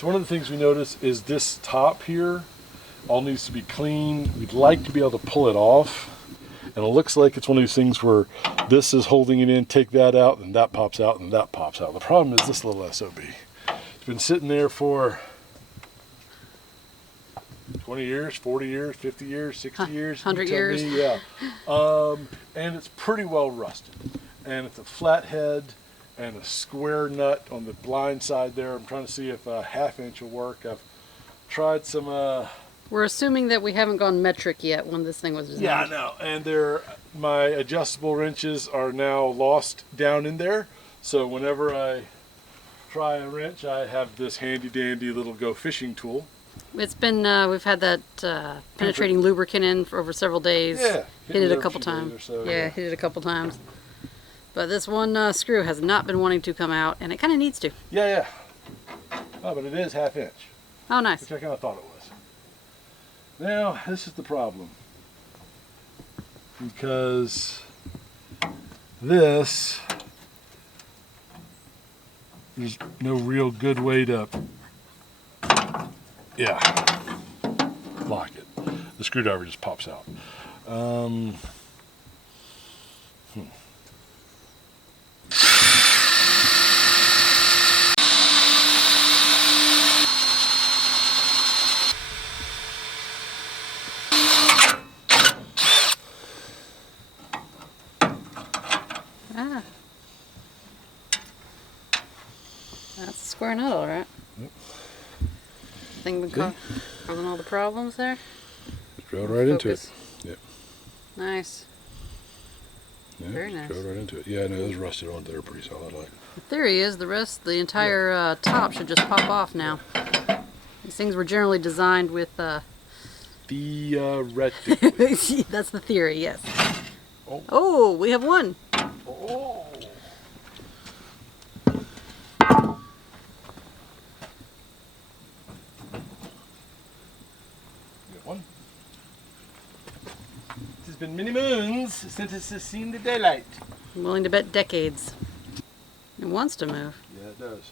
So one of the things we notice is this top here all needs to be cleaned. We'd like to be able to pull it off. And it looks like it's one of these things where this is holding it in, take that out, and that pops out, and that pops out. The problem is this little SOB. It's been sitting there for 20 years, 40 years, 50 years, 60 years. 100 years. Yeah. And it's pretty well rusted. And it's a flat head and a square nut on the blind side there. I'm trying to see if a 1/2 inch will work. I've tried some... We're assuming that we haven't gone metric yet when this thing was designed. Yeah, I know. And my adjustable wrenches are now lost down in there. So whenever I try a wrench, I have this handy dandy little go fishing tool. It's been, we've had that penetrating lubricant in for over several days. Yeah. Hit it a couple times. So, yeah, hit it a couple times. But this one screw has not been wanting to come out, and it kind of needs to. Yeah. Oh, but it is 1/2 inch. Oh, nice. Which I kind of thought it was. Now, this is the problem. Because there's no real good way to, lock it. The screwdriver just pops out. That's a square nut, all right. Yep. Thing been causing all the problems there? Drilled right into it. Yep. Nice. Yeah, very nice. Drilled right into it. Yeah, no, those rusted on there pretty solid. The theory is the entire top should just pop off now. These things were generally designed with... Theoretically. That's the theory, yes. Oh, we have one. Oh. One. It has been many moons since it has seen the daylight. I'm willing to bet decades. It wants to move. Yeah, it does.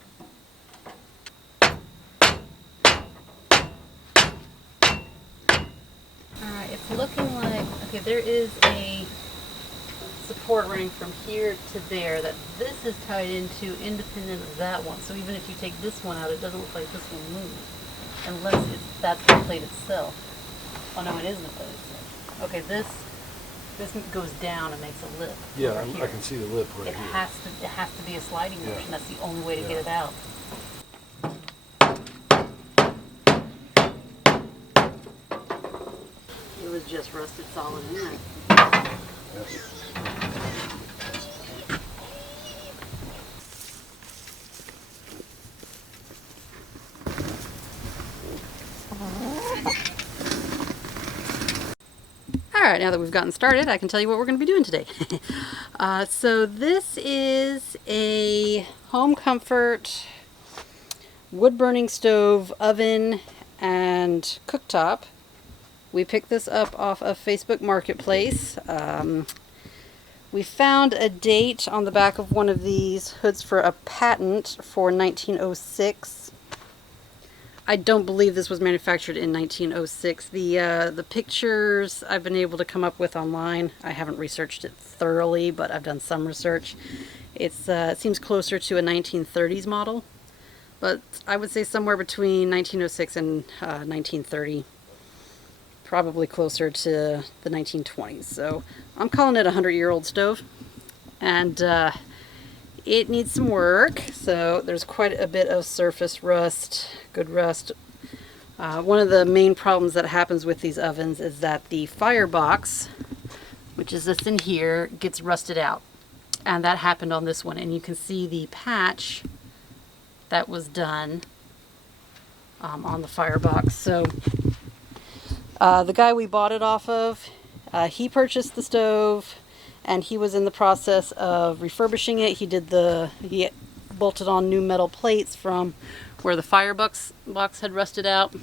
Alright, it's looking like, okay, there is a support ring from here to there that this is tied into independent of that one. So even if you take this one out, it doesn't look like this one moves. Unless that's the plate itself. Oh no, it isn't the plate itself. Okay, this goes down and makes a lip. Yeah, I can see the lip right It here. has to be a sliding motion. Yeah. That's the only way to get it out. It was just rusted solid in there. Yes. Alright, now that we've gotten started, I can tell you what we're going to be doing today. So this is a Home Comfort wood-burning stove, oven, and cooktop. We picked this up off of Facebook Marketplace. We found a date on the back of one of these hoods for a patent for 1906. I don't believe this was manufactured in 1906. The pictures I've been able to come up with online, I haven't researched it thoroughly, but I've done some research. It seems closer to a 1930s model, but I would say somewhere between 1906 and 1930. Probably closer to the 1920s. So I'm calling it a 100-year-old stove, and it needs some work. So there's quite a bit of surface rust, good rust. One of the main problems that happens with these ovens is that the firebox, which is this in here, gets rusted out, and that happened on this one. And you can see the patch that was done on the firebox. So the guy we bought it off of, he purchased the stove, and he was in the process of refurbishing it. He bolted on new metal plates from where the firebox had rusted out.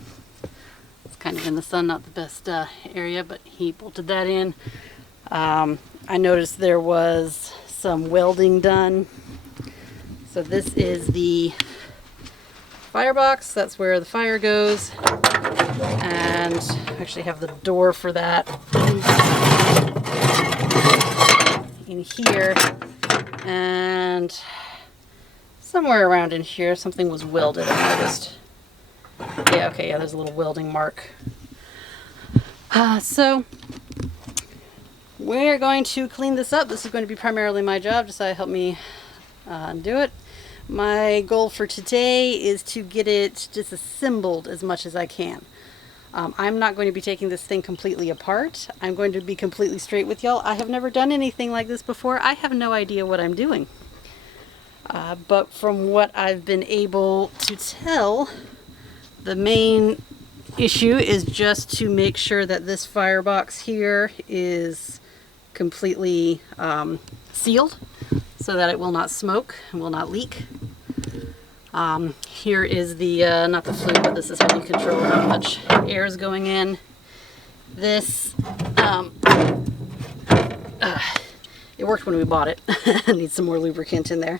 It's kind of in the sun, not the best area, but he bolted that in. I noticed there was some welding done. So this is the firebox. That's where the fire goes. And I actually have the door for that in here. And somewhere around in here, something was welded, I noticed. Yeah, okay, yeah, there's a little welding mark. So we're going to clean this up. This is going to be primarily my job. Just help me do it. My goal for today is to get it disassembled as much as I can. I'm not going to be taking this thing completely apart. I'm going to be completely straight with y'all. I have never done anything like this before. I have no idea what I'm doing. But from what I've been able to tell, the main issue is just to make sure that this firebox here is completely sealed so that it will not smoke and will not leak. Here is the, not the flue, but this is how you control how much air is going in. This, it worked when we bought it. Needs some more lubricant in there.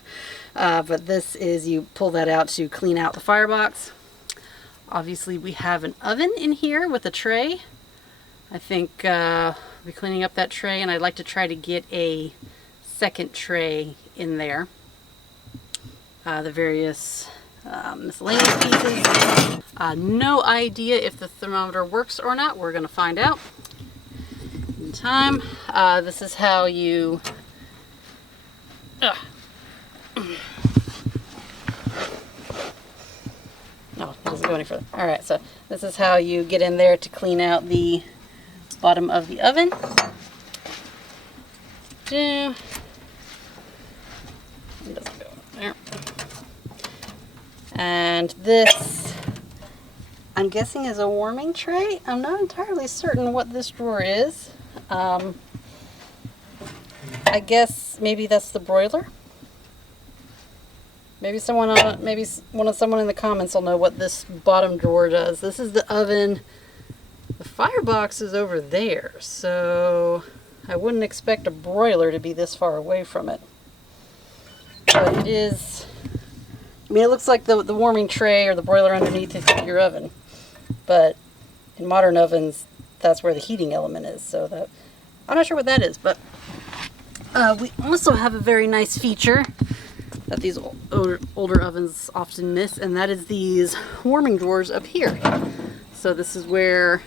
But this is, you pull that out to clean out the firebox. Obviously we have an oven in here with a tray. I think I'll be cleaning up that tray, and I'd like to try to get a second tray in there. The various miscellaneous pieces. No idea if the thermometer works or not. We're going to find out in time. This is how you... No, it doesn't go any further. Alright, so this is how you get in there to clean out the bottom of the oven. It doesn't go there. And this, I'm guessing, is a warming tray. I'm not entirely certain what this drawer is. I guess maybe that's the broiler. Maybe someone in the comments will know what this bottom drawer does. This is the oven. The firebox is over there, so I wouldn't expect a broiler to be this far away from it. But it is, I mean, it looks like the warming tray or the broiler underneath is your oven. But in modern ovens, that's where the heating element is. So that, I'm not sure what that is, but we also have a very nice feature that these older ovens often miss, and that is these warming drawers up here. So this is where,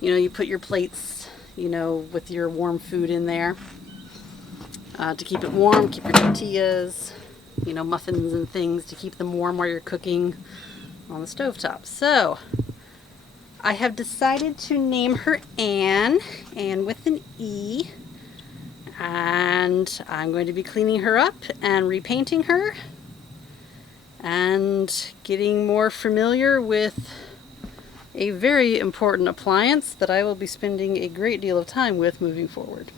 you know, you put your plates, you know, with your warm food in there to keep it warm, keep your tortillas, you know, muffins and things to keep them warm while you're cooking on the stovetop. So I have decided to name her Anne, Anne with an E. And I'm going to be cleaning her up and repainting her and getting more familiar with a very important appliance that I will be spending a great deal of time with moving forward.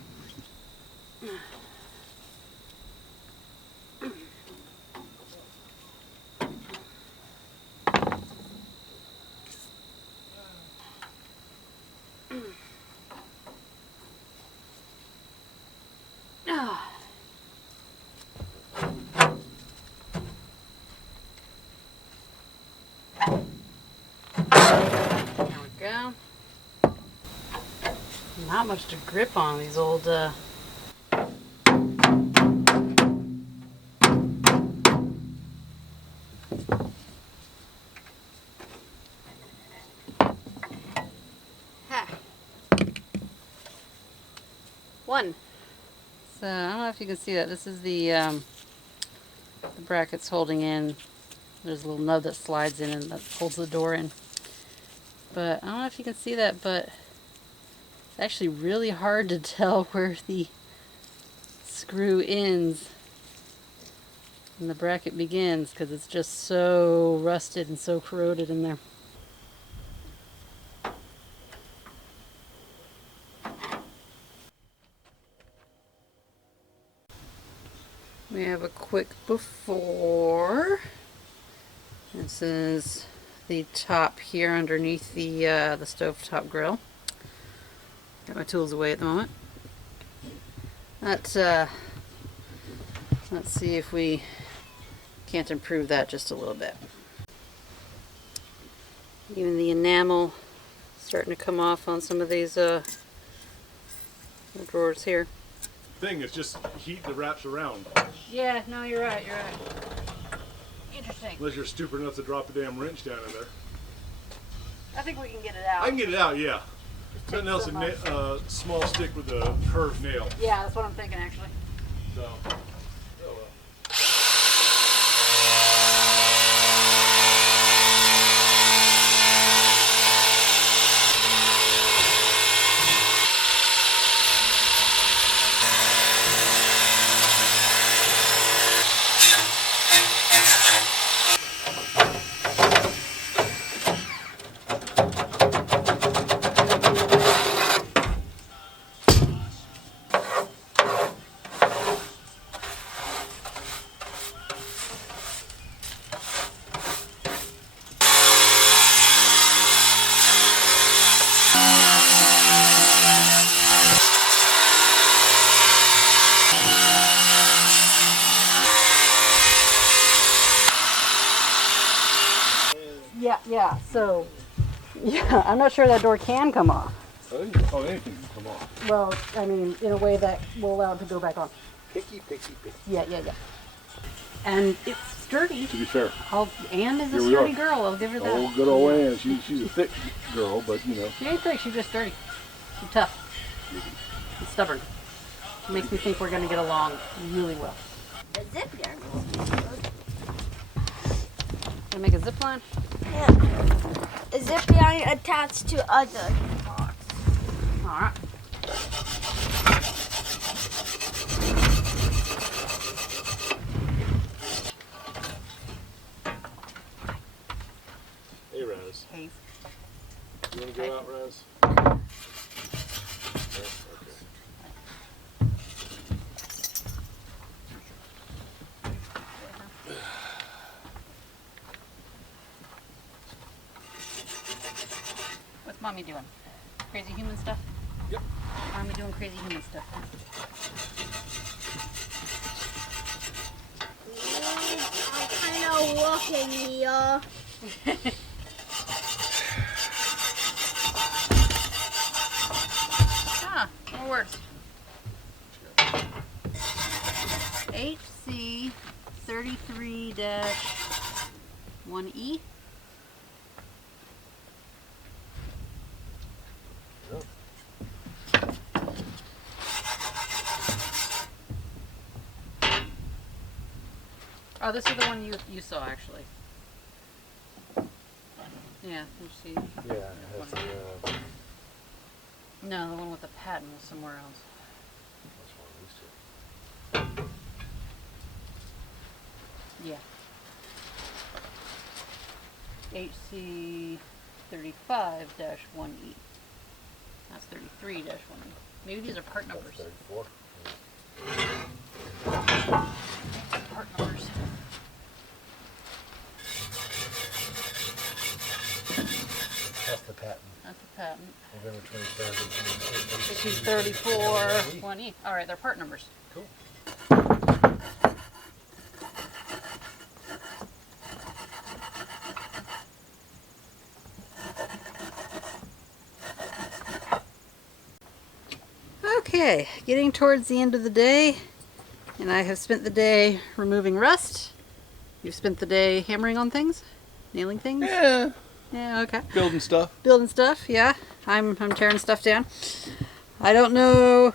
Not much to grip on these old one. So I don't know if you can see that. This is the brackets holding in. There's a little nub that slides in and that holds the door in. But I don't know if you can see that, but it's actually really hard to tell where the screw ends and the bracket begins because it's just so rusted and so corroded in there. We have a quick before. This is the top here underneath the stovetop grill. Got my tools away at the moment. Let's see if we can't improve that just a little bit. Even the enamel starting to come off on some of these drawers here. Thing is just heat that wraps around. Yeah, no, you're right, Interesting. Unless you're stupid enough to drop a damn wrench down in there. I think we can get it out. I can get it out, yeah. Something else, a small stick with a curved nail. Yeah, that's what I'm thinking actually. So, oh well. Yeah, so, yeah, I'm not sure that door can come off. Oh, anything can come off. Well, I mean, in a way that will allow it to go back on. Picky. Yeah. And it's sturdy. To be fair. Ann is a Here we sturdy are. girl, I'll give her that. Oh, good old Ann. She's a thick girl, but you know. She ain't thick, she's just sturdy. She's tough. And stubborn. Makes me think we're going to get along really well. The zip yarn. Gonna make a zip line? Yeah. A zip yarn attached to other parts. Alright. Hey, Raz. Hey. You want to go out, Raz? Okay. What's Mommy doing? Crazy human stuff? Yep. Mommy doing crazy human stuff. I'm kind of walking here. More words. HC 33-1E. Oh, this is the one you saw actually. Yeah, you see. Yeah, that's No, the one with the patent was somewhere else. Yeah. HC 35-1E. That's 33-1E. Maybe these are part numbers. 34. Part numbers. That's the patent. That's the patent. November 23rd. Issue 34-1E. Alright, they're part numbers. Cool. Okay, getting towards the end of the day, and I have spent the day removing rust. You've spent the day hammering on things? Nailing things? Yeah. Yeah, okay. Building stuff. Building stuff, yeah. I'm tearing stuff down. I don't know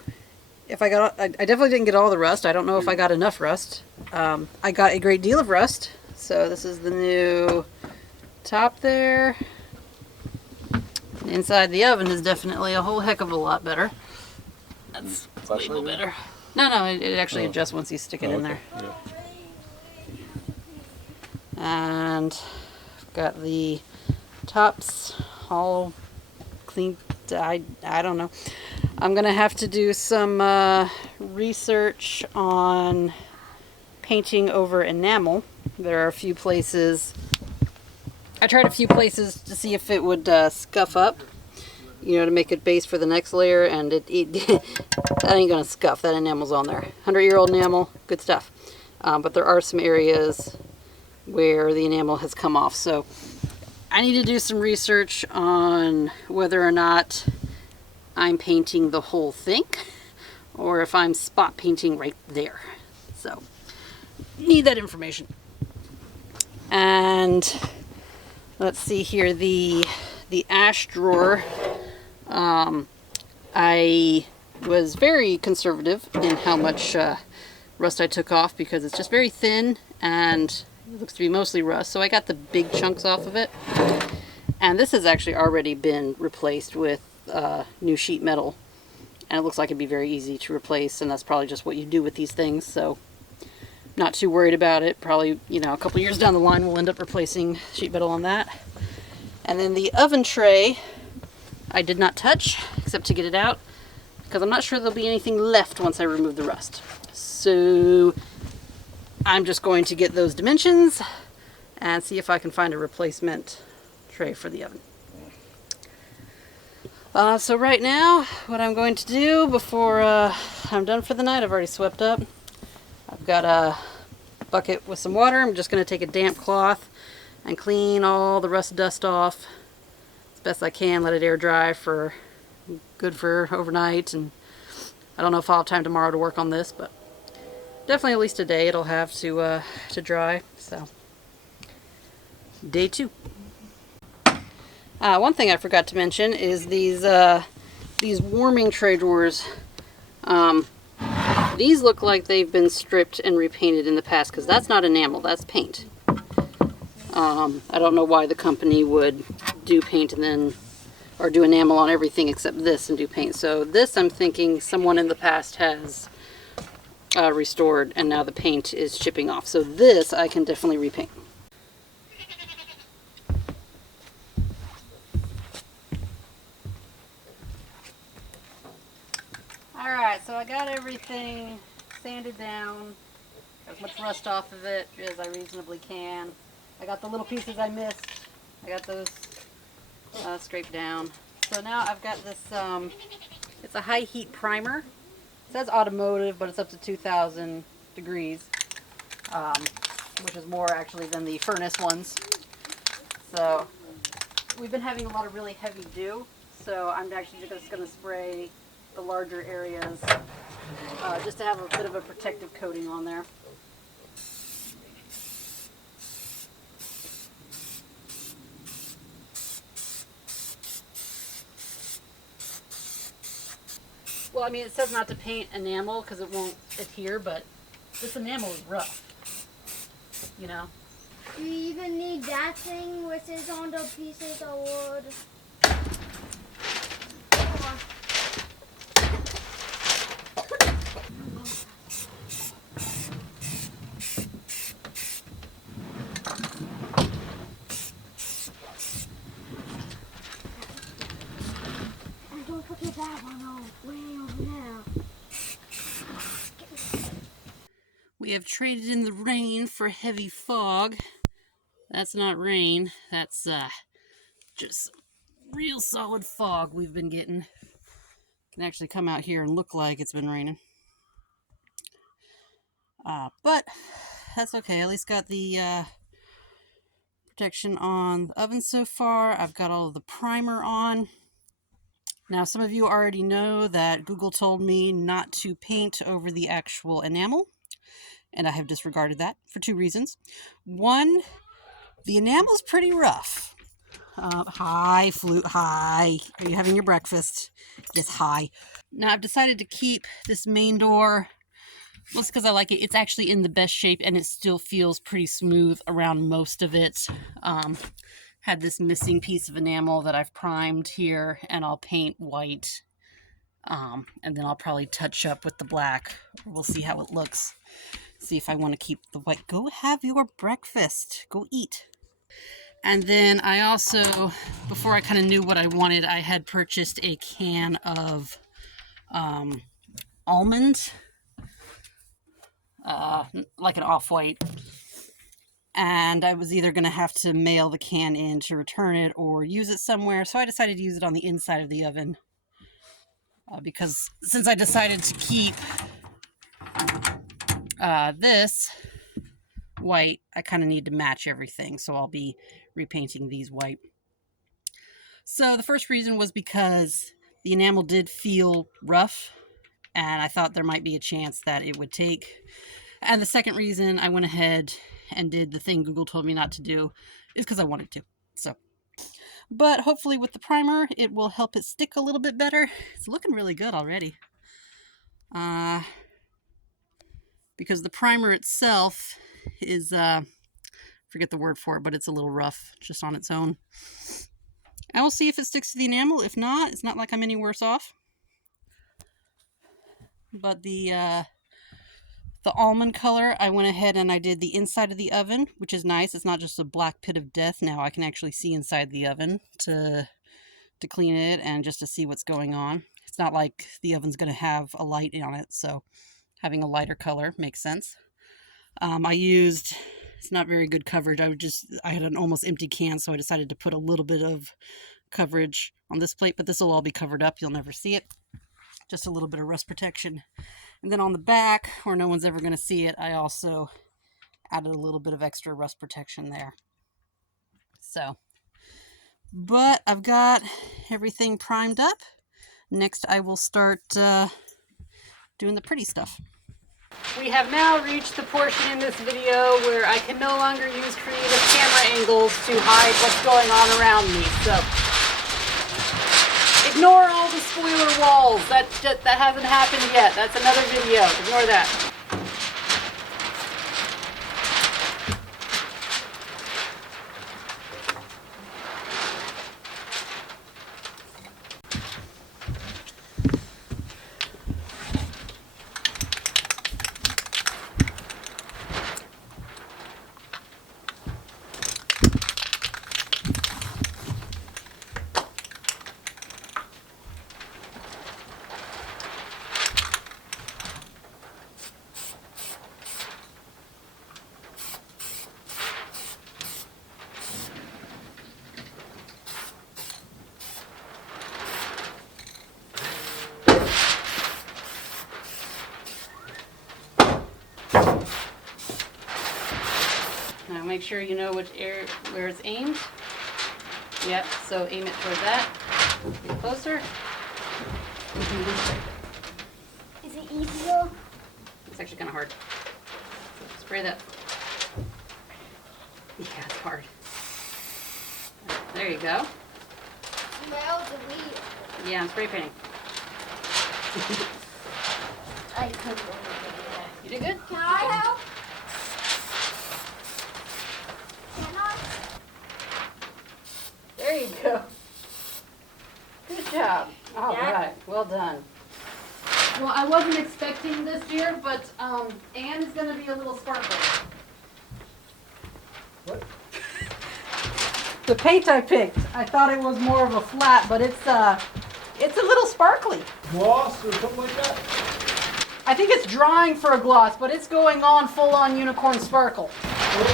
if I definitely didn't get all the rust. I don't know if I got enough rust. I got a great deal of rust. So this is the new top there. Inside the oven is definitely a whole heck of a lot better. That's way Flashlight better. No, it actually adjusts once you stick it in there. Yeah. And I've got the tops all clean. I don't know. I'm gonna have to do some research on painting over enamel. There are a few places. I tried a few places to see if it would scuff up, you know, to make a base for the next layer, and it that ain't gonna scuff. That enamel's on there. 100-year-old enamel, good stuff. But there are some areas where the enamel has come off, so I need to do some research on whether or not I'm painting the whole thing or if I'm spot painting right there. So, need that information. And let's see here, the ash drawer. I was very conservative in how much rust I took off because it's just very thin and it looks to be mostly rust. So I got the big chunks off of it. And this has actually already been replaced with new sheet metal. And it looks like it'd be very easy to replace, and that's probably just what you do with these things. So not too worried about it. Probably, you know, a couple years down the line we'll end up replacing sheet metal on that. And then the oven tray I did not touch except to get it out because I'm not sure there'll be anything left once I remove the rust. So I'm just going to get those dimensions and see if I can find a replacement tray for the oven. So right now, what I'm going to do before I'm done for the night, I've already swept up. I've got a bucket with some water. I'm just going to take a damp cloth and clean all the rust dust off as best I can. Let it air dry for good for overnight. And I don't know if I'll have time tomorrow to work on this, but definitely at least a day it'll have to dry. So day 2. One thing I forgot to mention is these warming tray drawers. These look like they've been stripped and repainted in the past because that's not enamel, that's paint. I don't know why the company would do paint and then, or do enamel on everything except this and do paint. So this, I'm thinking someone in the past has restored and now the paint is chipping off. So this I can definitely repaint. Alright, so I got everything sanded down, got as much rust off of it as I reasonably can. I got the little pieces I missed, I got those scraped down. So now I've got this, it's a high heat primer. It says automotive, but it's up to 2,000 degrees, which is more actually than the furnace ones. So we've been having a lot of really heavy dew, so I'm actually just going to spray the larger areas just to have a bit of a protective coating on there. Well, I mean, it says not to paint enamel because it won't adhere, but this enamel is rough, you know. Do you even need that thing which is on the pieces of wood? And don't forget that one way over there. We have traded in the rain for heavy fog. That's not rain, that's just real solid fog we've been getting. Can actually come out here and look like it's been raining. But that's okay, at least got the protection on the oven so far. I've got all of the primer on. Now some of you already know that Google told me not to paint over the actual enamel, and I have disregarded that for 2 reasons. One, the enamel's pretty rough. Hi, Flute, hi. Are you having your breakfast? Yes, hi. Now I've decided to keep this main door, mostly because I like it. It's actually in the best shape and it still feels pretty smooth around most of it. Had this missing piece of enamel that I've primed here, and I'll paint white. And then I'll probably touch up with the black. We'll see how it looks. See if I want to keep the white. Go have your breakfast. Go eat. And then I also, before I kind of knew what I wanted, I had purchased a can of almond, like an off-white. And I was either going to have to mail the can in to return it or use it somewhere. So I decided to use it on the inside of the oven. Because since I decided to keep this white, I kind of need to match everything. So I'll be repainting these white. So the first reason was because the enamel did feel rough, and I thought there might be a chance that it would take. And the second reason I went ahead and did the thing Google told me not to do is because I wanted to. So, but hopefully with the primer, it will help it stick a little bit better. It's looking really good already. Because the primer itself is, forget the word for it, but it's a little rough just on its own. And we'll see if it sticks to the enamel. If not, it's not like I'm any worse off. But the almond color, I went ahead and I did the inside of the oven, which is nice. It's not just a black pit of death now. I can actually see inside the oven to clean it and just to see what's going on. It's not like the oven's going to have a light on it, so having a lighter color makes sense. I used, it's not very good coverage. I had an almost empty can, so I decided to put a little bit of coverage on this plate, but this will all be covered up. You'll never see it. Just a little bit of rust protection. And then on the back, where no one's ever going to see it, I also added a little bit of extra rust protection there. So, but I've got everything primed up. Next, I will start doing the pretty stuff. We have now reached the portion in this video where I can no longer use creative camera angles to hide what's going on around me. So, ignore all the spoiler walls. That hasn't happened yet. That's another video. Ignore that. Now make sure you know where it's aimed. Yep, so aim it toward that. Get closer. Is it easier? It's actually kind of hard. Spray that. Yeah, it's hard. There you go. Smell the wheel. Yeah, I'm spray painting. I couldn't do that. You did good? Can I help? Can I? There you go. Good job. All Yeah. right, well done. Well, I wasn't expecting this year, but Anne's gonna be a little sparkly. What? The paint I picked, I thought it was more of a flat, but it's a little sparkly. Gloss or something like that? I think it's drying for a gloss, but it's going on full-on unicorn sparkle. Find a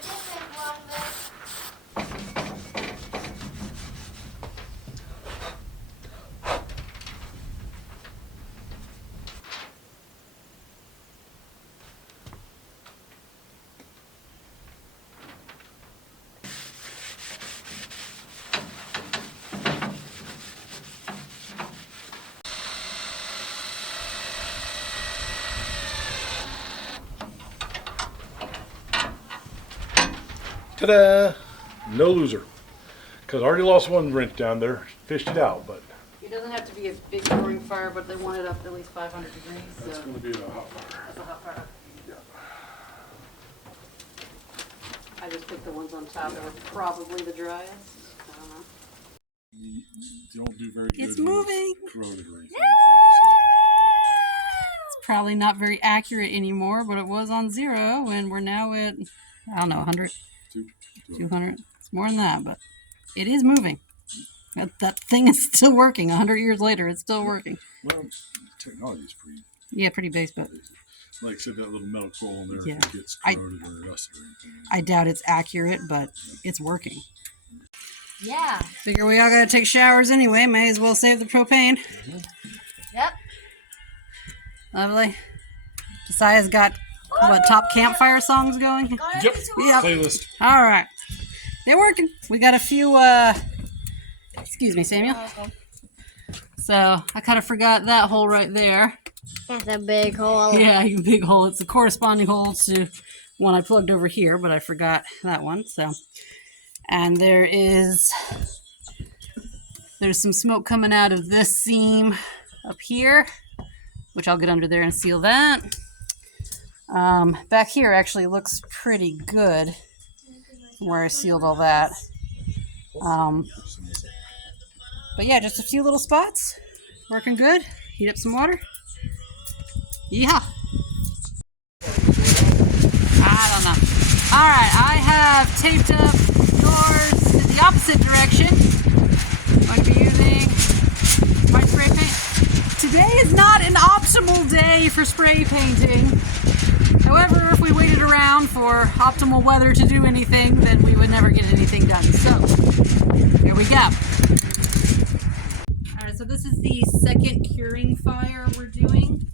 different one, but Ta-da! No loser. Because I already lost one rent down there. Fished it out, but It doesn't have to be a big roaring fire, but they want it up at least 500 degrees, so that's going to be a hot fire. that's a hot fire. Yeah. I just picked the ones on top that were probably the driest. I don't know. You don't do very good. It's when moving. corroded or anything. It's probably not very accurate anymore, but it was on 0, and we're now at, I don't know, 100, 200. It's more than that, but it is moving. That thing is still working. 100 years later, it's still working. Well, technology is pretty Yeah, pretty base, but basic. Like I said, that little metal coil in there, Yeah. if it gets corroded or rusted or anything. I doubt it's accurate, but it's working. yeah. Figure we all gotta take showers anyway. May as well save the propane. Yep. Lovely. Josiah's got what, top campfire songs going? Yep. Yep. Playlist. All right. They're working. We got a few, excuse me, Samuel. So I kind of forgot that hole right there. That's a big hole. Yeah, a big hole. It's the corresponding hole to one I plugged over here, but I forgot that one. So, and there's some smoke coming out of this seam up here, which I'll get under there and seal that. Back here actually looks pretty good where I sealed all that. But yeah, just a few little spots. Working good. Heat up some water. Yeah. I don't know. Alright, I have taped up doors in the opposite direction. I'm going to be using my spray paint. Today is not an optimal day for spray painting. However, if we waited around for optimal weather to do anything, then we would never get anything done. So, here we go. Alright, so this is the second curing fire we're doing.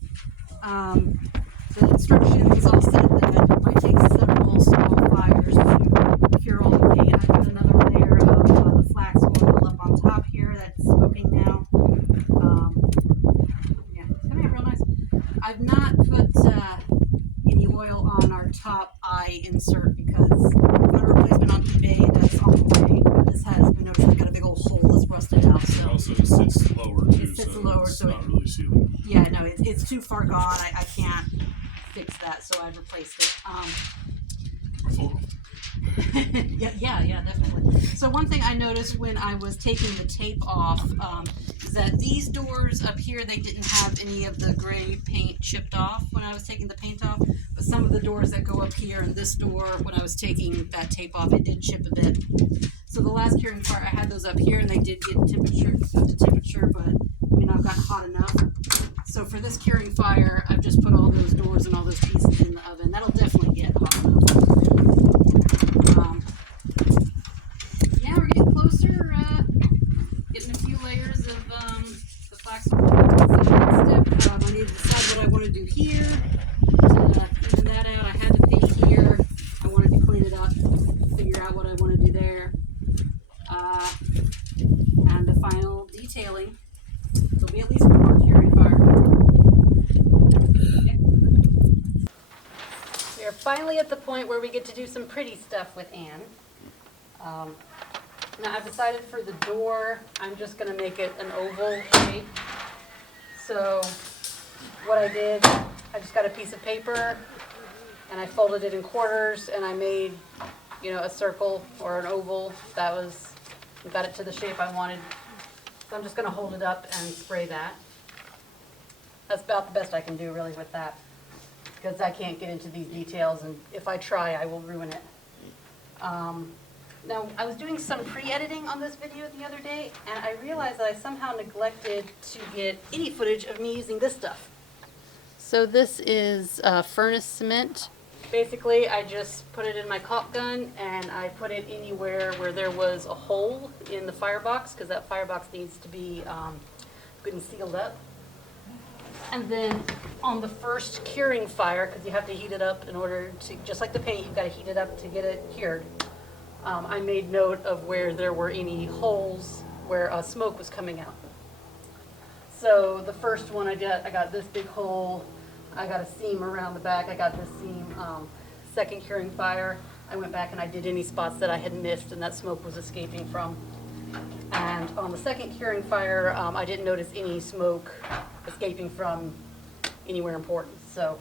The instructions all said that it might take several small fires to cure all the paint. I've got another layer of the flax oil up on top here that's smoking now. Yeah, it's coming out real nice. I've not put any oil on our top eye insert because I've got a replacement on eBay that's on the way. But this has been noticed got a big old hole that's rusted out. So Also, it sits lower too. it sits lower, it's so not really sealing. yeah, no, it's too far gone. I can't fix that, so I've replaced it. Yeah, definitely. So one thing I noticed when I was taking the tape off is that these doors up here, they didn't have any of the gray paint chipped off when I was taking the paint off. But some of the doors that go up here and this door, when I was taking that tape off, it did chip a bit. So the last curing fire, I had those up here and they did get up to temperature, but I mean, I've gotten hot enough. So for this curing fire, I've just put all those doors and all those pieces in the oven. That'll definitely get hot enough. Yeah, we're getting closer. Getting a few layers of the flax oil. So next step, I need to decide what I want to do here. Even that out, I had to paint here. I wanted to clean it up, figure out what I want to do there. And the final detailing. There'll be at least one more curing fire. Okay. We are finally at the point where we get to do some pretty stuff with Anne. Now I've decided for the door, I'm just going to make it an oval shape. So what I did, I just got a piece of paper and I folded it in quarters and I made, a circle or an oval that got it to the shape I wanted. So I'm just going to hold it up and spray that. That's about the best I can do really with that because I can't get into these details, and if I try, I will ruin it. Now, I was doing some pre-editing on this video the other day, and I realized that I somehow neglected to get any footage of me using this stuff. So this is furnace cement. Basically, I just put it in my caulk gun, and I put it anywhere where there was a hole in the firebox, because that firebox needs to be good and sealed up. And then on the first curing fire, because you have to heat it up in order to, just like the paint, you've got to heat it up to get it cured. I made note of where there were any holes where smoke was coming out. So the first one I got this big hole. I got a seam around the back. I got this seam. Second curing fire, I went back and I did any spots that I had missed and that smoke was escaping from. And on the second curing fire, I didn't notice any smoke escaping from anywhere important. So,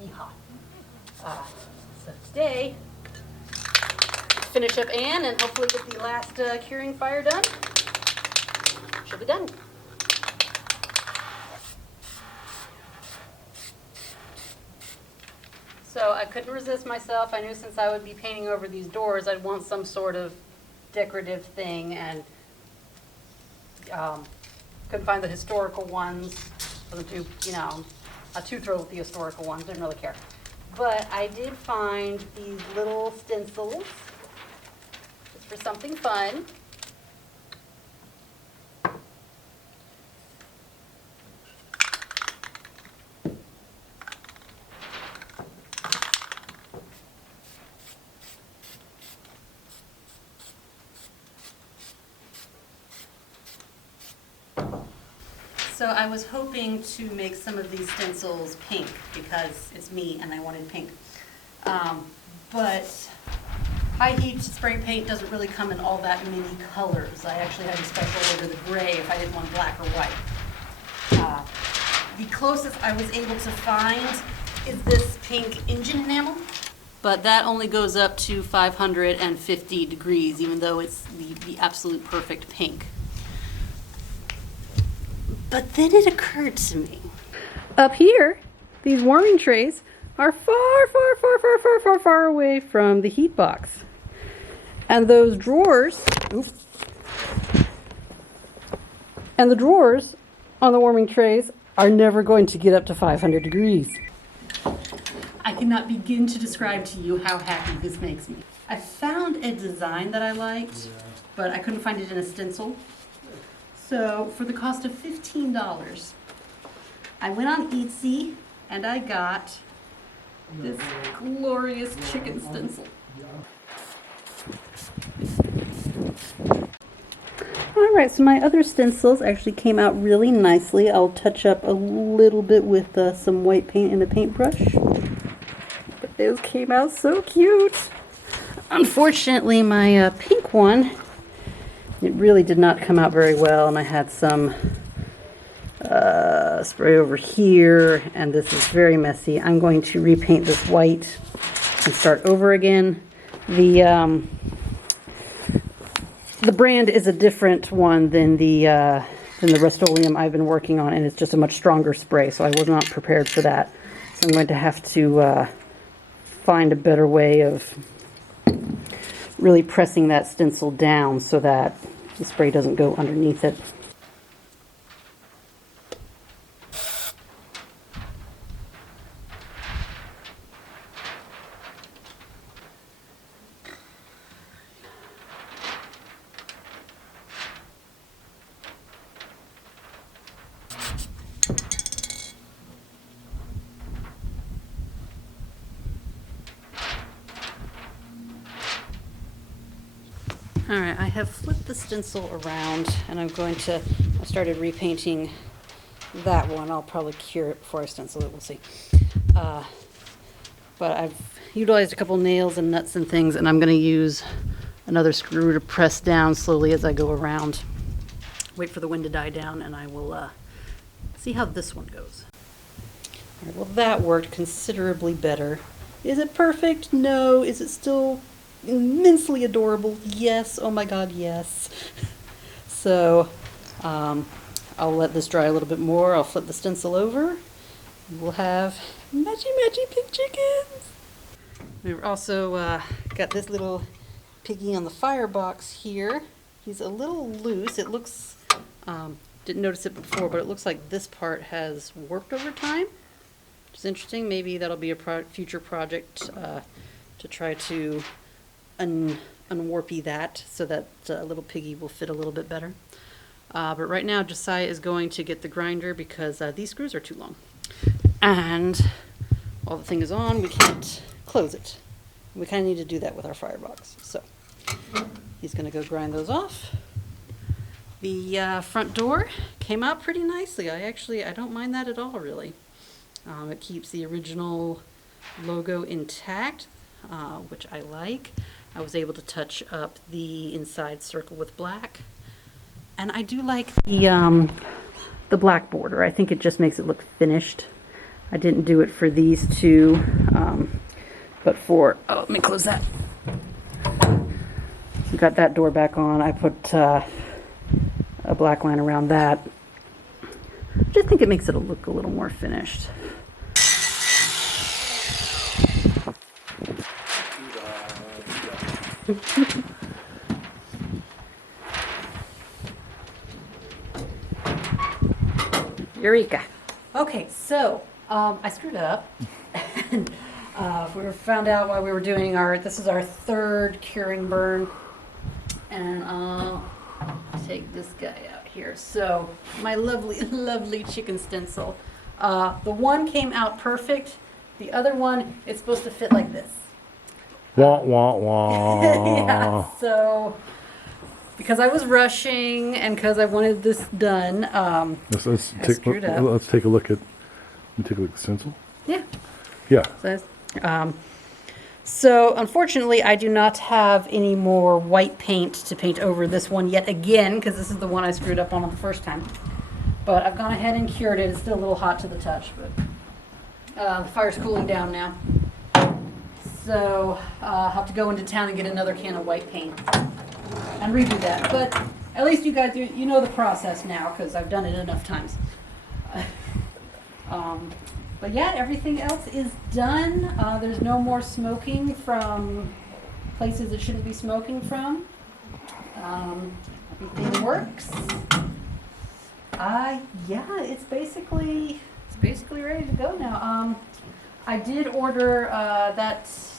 yeehaw. So today, finish up Anne and hopefully get the last curing fire done. She'll be done. So I couldn't resist myself. I knew since I would be painting over these doors, I'd want some sort of decorative thing, and couldn't find the historical ones. Wasn't too, not too thrilled with the historical ones. Didn't really care. But I did find these little stencils just for something fun. So I was hoping to make some of these stencils pink because it's me and I wanted pink. But high heat spray paint doesn't really come in all that many colors. I actually had to special order the gray if I didn't want black or white. The closest I was able to find is this pink engine enamel, but that only goes up to 550 degrees, even though it's the absolute perfect pink. But then it occurred to me. Up here, these warming trays are far away from the heat box. And those drawers, and the drawers on the warming trays are never going to get up to 500 degrees. I cannot begin to describe to you how happy this makes me. I found a design that I liked, but I couldn't find it in a stencil. So for the cost of $15, I went on Etsy and I got this glorious chicken stencil. Alright, so my other stencils actually came out really nicely. I'll touch up a little bit with some white paint and a paintbrush. But those came out so cute. Unfortunately, my pink one, it really did not come out very well, and I had some spray over here, and this is very messy. I'm going to repaint this white and start over again. The brand is a different one than the Rust-Oleum I've been working on, and it's just a much stronger spray, so I was not prepared for that. So I'm going to have to find a better way of really pressing that stencil down so that the spray doesn't go underneath it. Alright, I have flipped the stencil around and I started repainting that one. I'll probably cure it before I stencil it, we'll see. But I've utilized a couple nails and nuts and things, and I'm going to use another screw to press down slowly as I go around. Wait for the wind to die down and I will see how this one goes. Alright, well that worked considerably better. Is it perfect? No. Is it still immensely adorable? Yes. Oh my god, yes. So I'll let this dry a little bit more. I'll flip the stencil over. We'll have matchy pink chickens. We've also got this little piggy on the firebox here. He's a little loose. It looks, didn't notice it before, but it looks like this part has warped over time, which is interesting. Maybe that'll be a future project to try to unwarpy that so that little piggy will fit a little bit better. But right now Josiah is going to get the grinder because these screws are too long. And while the thing is on, we can't close it. We kind of need to do that with our firebox. So he's going to go grind those off. The front door came out pretty nicely. I don't mind that at all, really. It keeps the original logo intact, which I like. I was able to touch up the inside circle with black. And I do like the black border. I think it just makes it look finished. I didn't do it for these two, but for, oh, let me close that. Got that door back on. I put a black line around that. I just think it makes it look a little more finished. Eureka. Okay, so I screwed up. And we found out while we were doing this is our third curing burn. And I'll take this guy out here. So my lovely, lovely chicken stencil. The one came out perfect. The other one, it's supposed to fit like this. Wah, wah, wah. Yeah, so because I was rushing and because I wanted this done, Let's I screwed up. let's take a look at. Let me take a look at the stencil. yeah. Yeah. So unfortunately, I do not have any more white paint to paint over this one yet again, because this is the one I screwed up on the first time. But I've gone ahead and cured it. It's still a little hot to the touch, but the fire's cooling down now. So I'll have to go into town and get another can of white paint and redo that. But at least you guys, you know the process now, because I've done it enough times. But yeah, everything else is done. There's no more smoking from places it shouldn't be smoking from. Everything works. Yeah, it's basically ready to go now. I did order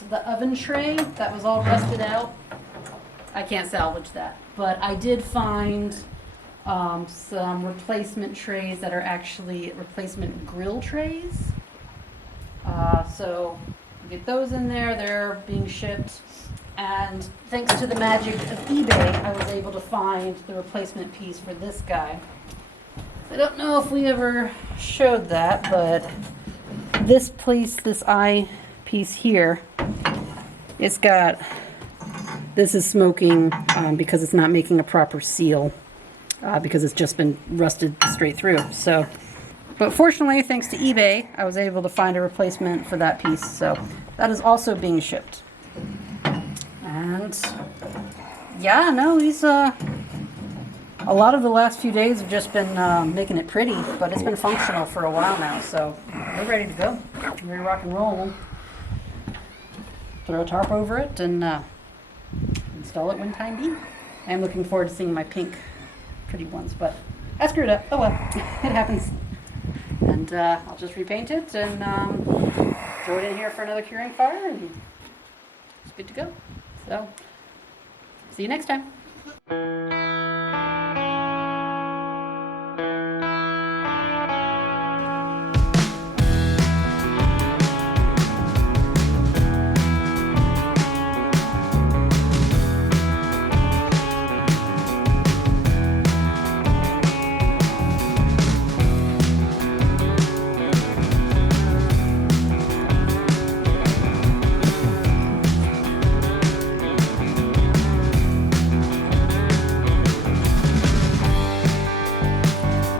the oven tray that was all rusted out. I can't salvage that, but I did find some replacement trays that are actually replacement grill trays. So we get those in there, they're being shipped. And thanks to the magic of eBay, I was able to find the replacement piece for this guy. I don't know if we ever showed that, but this eye piece here, it's got, this is smoking because it's not making a proper seal. Because it's just been rusted straight through. So, but fortunately, thanks to eBay, I was able to find a replacement for that piece. So that is also being shipped. And yeah, no, he's a lot of the last few days have just been making it pretty, but it's been functional for a while now. So we're ready to go. We're ready to rock and roll. Throw a tarp over it and install it when time be. I am looking forward to seeing my pink pretty ones, but I screwed up. Oh well, it happens. And I'll just repaint it and throw it in here for another curing fire, and it's good to go. So, see you next time.